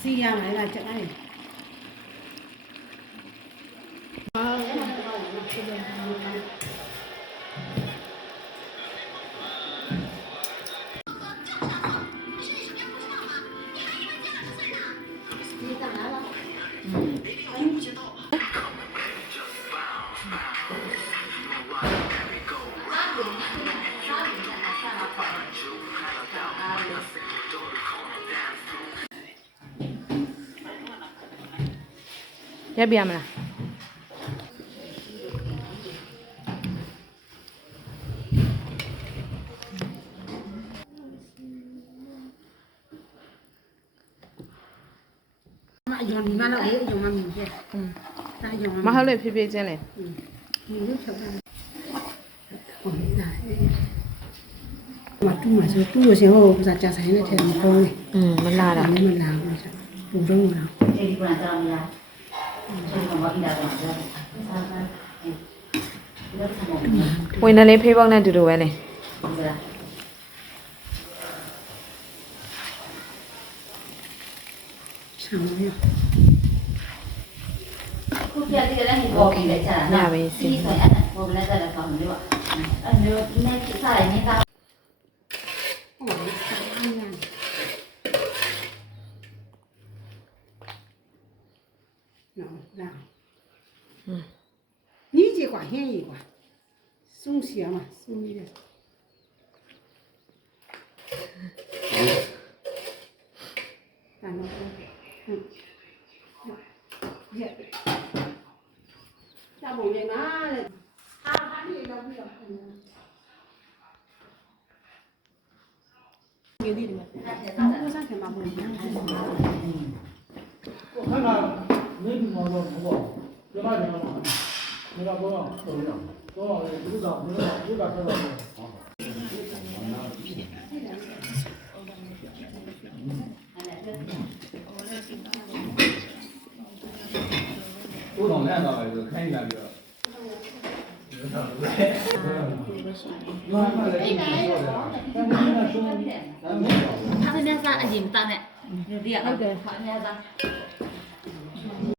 စီရမယ်လားချက်လိုက်ရက်ပြမလားအယုံဒီမှာတော့အယုံမှမြင်ပြတာအယုံမဟုတ်လေဖြည်းဖြည်းချင်းလေဒီလိုချက်တာဟုတ်ဒါမတူးမှာဆိုတူးလို့ရှင်ဟိုပစာကြာဆိုင်နဲ့ထဲမှာပုံးနေမလာတာမလာဘူးဆိုပူတော့လာ这一关这样呀，这个我比较懂的，ဝင်တယ်လေဖေးပေါက်နဲ့တူတူပဲလေဆောင်းရခုပြတဲ့ကလည်းဟိုပေါ်ပြီးလိုက်ချတာနော်ဒီဆိုအဲ့ဒါပေါ်လည်းတက်ကောင်းတယ်ပေါ့အဲ့လိုဒီနေ့စားရနေတာ你这挂便宜挂，送些嘛，送你的。咱们下不来嘛嘞，他你要不要？给你的嘛，我上去嘛不一样。我看看没地方说不过，这把钱了嘛？你那多少？多少？有点多少？不懂那倒是看一下这个。他这边စားအရင်မတတ်နဲ့ဒီကဟုတ်တယ်ခါအများစား